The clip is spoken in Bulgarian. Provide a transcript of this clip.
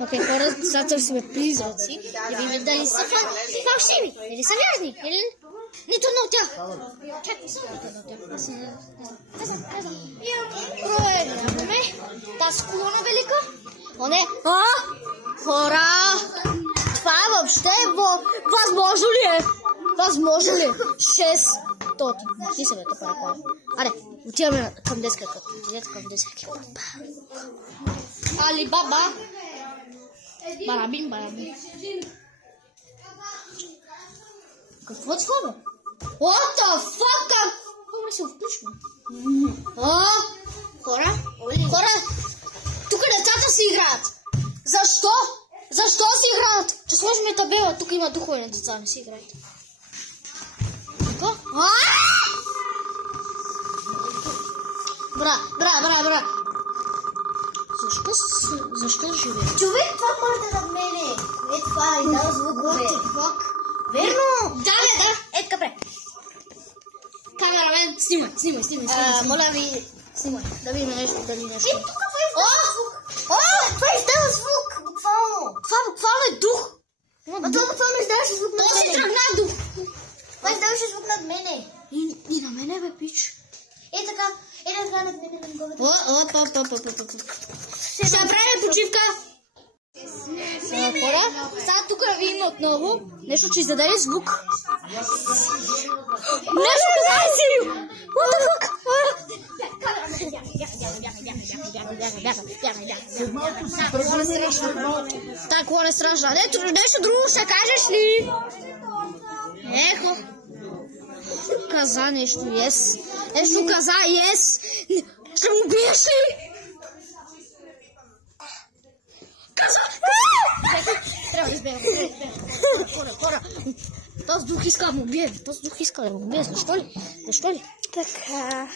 Окей, хора, сега търсиме призраци. Да видим дали са фалшиви, или са вярни, или нито едно от тях. Чакай, само нито едно от тях. Аз не знам. Проверяваме. Тази колона велика. О, не. Хора! Това въобще възможно ли е? Възможно ли? 600. Ти се бе, тъпа реклама. Аре, отиваме към деската. Отидете към деската. Алибаба. Барабин. Какво е това, бе? What the fuck? Какво се включва? Хора, тук децата си играят. Защо? Защо си играят? Че сложим табела, тук има духове на деца, не си играят. Какво? Бра. Защо живее? Човек, това може да надмене. Това и дава звук. Верно! Да. Така пре. Камерамен, снимай. Моля ви, Снимай, да видим нещо, дали нещо. тук това издава звук, буквално. Това буквално е дух. Това буквално издаваше звук над Този мене. тръгна дух. Това издаваше звук над мене. И на мене, бе, пич. Така над мене да го веда. Ще направим почивка. Хора, сега тук да видим отново нещо, че издаде звук. Нещо каза си! What the fuck? Какво не страшно? Нещо друго ще кажеш ли? Ехо. Каза нещо, yes. Нещо каза, yes. Ще му биеш ли? Каза! Трябва да избегам. Хора. Този дух иска да му убие. Защо ли? Така.